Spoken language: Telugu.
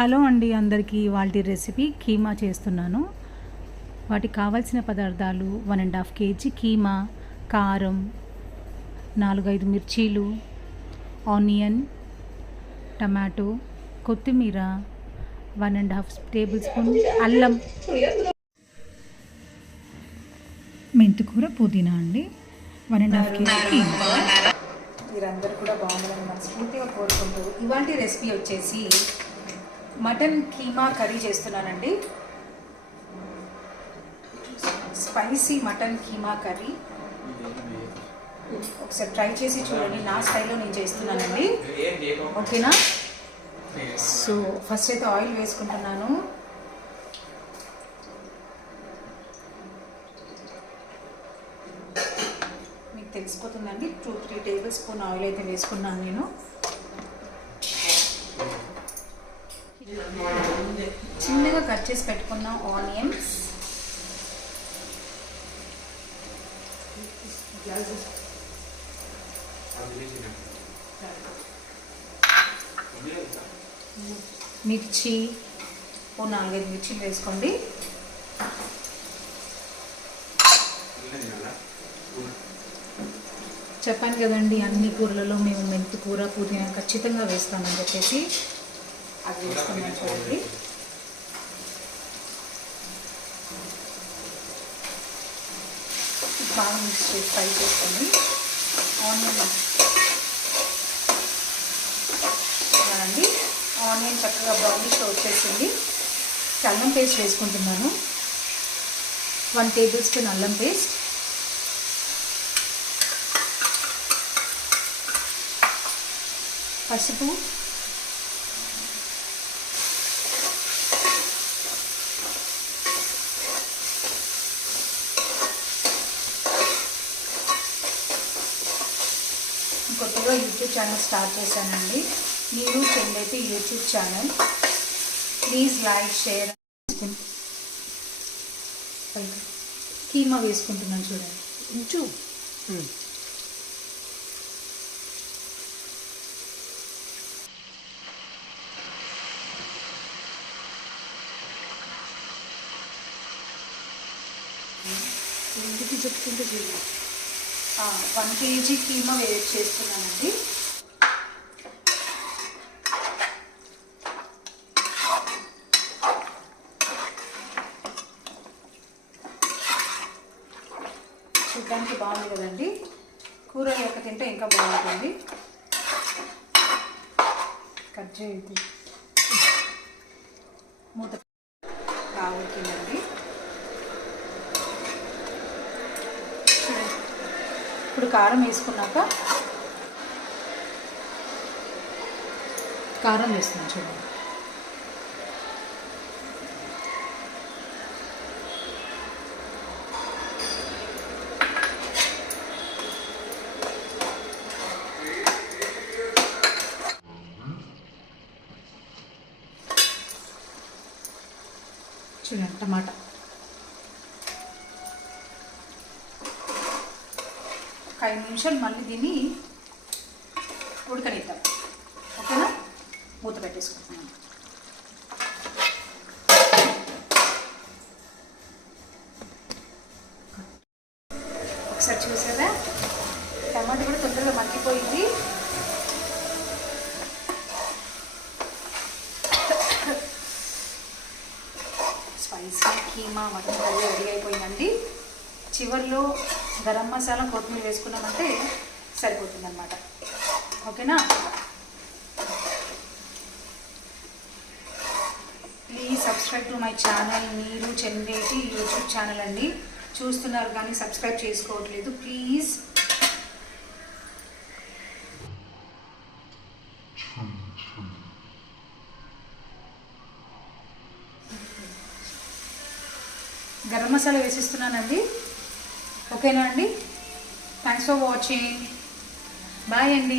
హలో అండి అందరికీ వాటి రెసిపీ కీమా చేస్తున్నాను. వాటికి కావాల్సిన పదార్థాలు 1.5 kg కీమా, కారం, 4-5 మిర్చీలు, ఆనియన్, టమాటో, కొత్తిమీర, 1.5 టేబుల్ స్పూన్ అల్లం, మెంతికూర, పుదీనా అండి. 1.5 kg కీమా. మీరందరూ కూడా బాగుండాలని మనస్ఫూర్తిగా కోరుకుంటూ ఇవాళ రెసిపీ వచ్చేసి మటన్ కీమా కర్రీ చేస్తున్నానండి. స్పైసీ మటన్ కీమా కర్రీ ఒకసారి ట్రై చేసి చూడండి. నా స్టైల్లో నేను చేస్తున్నానండి, ఓకేనా? సో ఫస్ట్ అయితే ఆయిల్ వేసుకుంటున్నాను. మీకు తెలిసిపోతుందండి, 2-3 టేబుల్ స్పూన్ ఆయిల్ అయితే వేసుకున్నాను నేను. చిన్నగా కట్ చేసి పెట్టుకున్న ఆనియన్స్, మిర్చి, 4-5 మిర్చిలు వేసుకోండి. చెప్పాను కదండి, అన్ని కూరలలో మేము మెంతి కూర, పుదీనా ఖచ్చితంగా వేస్తామని చెప్పేసి అది వేసుకున్నాను చూడండి. బాగా మిక్స్ చేసి ఫ్రై చేసుకోండి. ఆనియన్ అండి, ఆనియన్ చక్కగా బ్రౌనిష్గా వచ్చేసింది. అల్లం పేస్ట్ వేసుకుంటున్నాను. 1 టేబుల్ స్పూన్ అల్లం పేస్ట్, పసుపు, కొత్తగా యూట్యూబ్ ఛానల్ స్టార్ట్ చేశానండి, మీరు చెల్లైతే YouTube channel. Please like, share. Keema వేసుకుంటున్నాను చూడండి. ఇంచు ఎందుకు చెప్పుకుంటే చూడండి. 1 kg కీమా వేడి చేస్తున్నానండి. చూడడానికి బాగుంది కదండి, కూర లేక తింటే ఇంకా బాగుంటుంది. కట్ చేయండి, మూత కావుతుందండి. ఇప్పుడు కారం వేసుకున్నాక కారం వేస్తున్నాను చూడండి. చూడండి టమాటా. ఒక 5 నిమిషాలు మళ్ళీ దీన్ని ఉడకనిద్దాం, ఓకేనా? మూత పెట్టేసుకుంటున్నాను. ఒకసారి చూసారా, టమాటా కూడా తొందరగా మగ్గిపోయింది. Spicy keema mutton curry ready అయిపోయిందండి. చివరిలో గరం మసాలా, కొత్తిమీర వేసుకున్నామంటే సరిపోతుంది అన్నమాట, ఓకేనా? Please subscribe to my channel. మీరు చెందేటి యూట్యూబ్ ఛానల్ అండి, చూస్తున్నారు కానీ సబ్స్క్రైబ్ చేసుకోవట్లేదు. ప్లీజ్ గరం మసాలా వేసిస్తున్నానండి, ఓకేనా అండి? Thanks for watching. బాయ్ అండి.